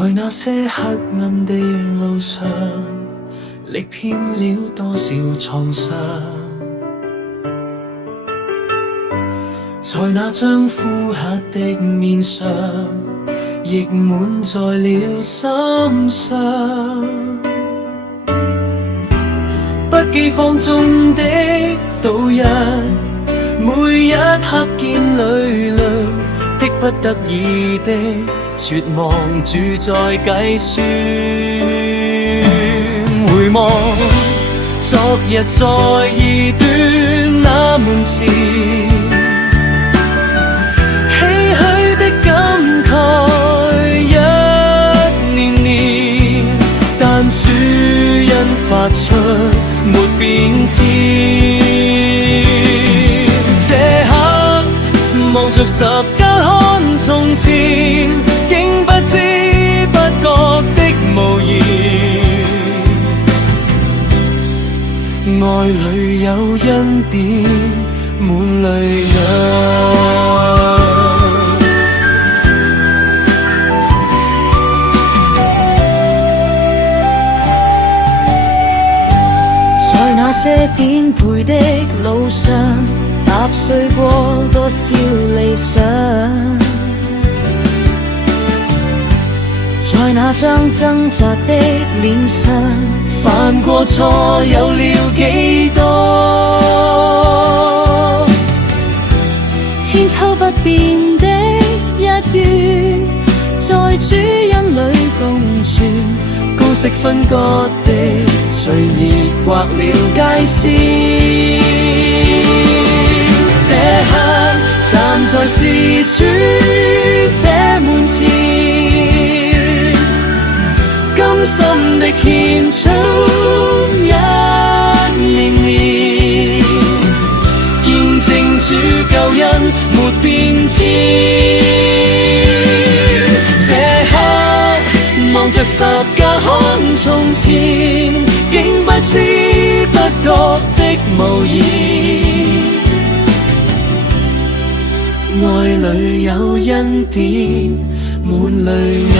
在那些黑暗的路上，歷遍了多少創傷，在那張枯黑的面上，亦滿載了心傷。不羈放縱的導引，每一刻見淚涼，迫不得已的絕望主宰計算。回望昨日在異端那門前，唏噓的感慨一年年，但主因發出沒變遷。這刻望着十架看從前，竟不知不覺的無言。愛裏有恩典，滿淚眼。在那些顛沛的路上，踏碎過多少理想，在那張掙扎的臉上，犯過錯有了幾多？千秋不變的一於，在主恩裏共存，高息分割的隨意劃了界線。這刻站在事主這門前，甘心的獻出一年年，見證主救恩沒變遷。這刻望着十架看從前，竟不知不覺的無言。愛裏有恩典，滿淚眼。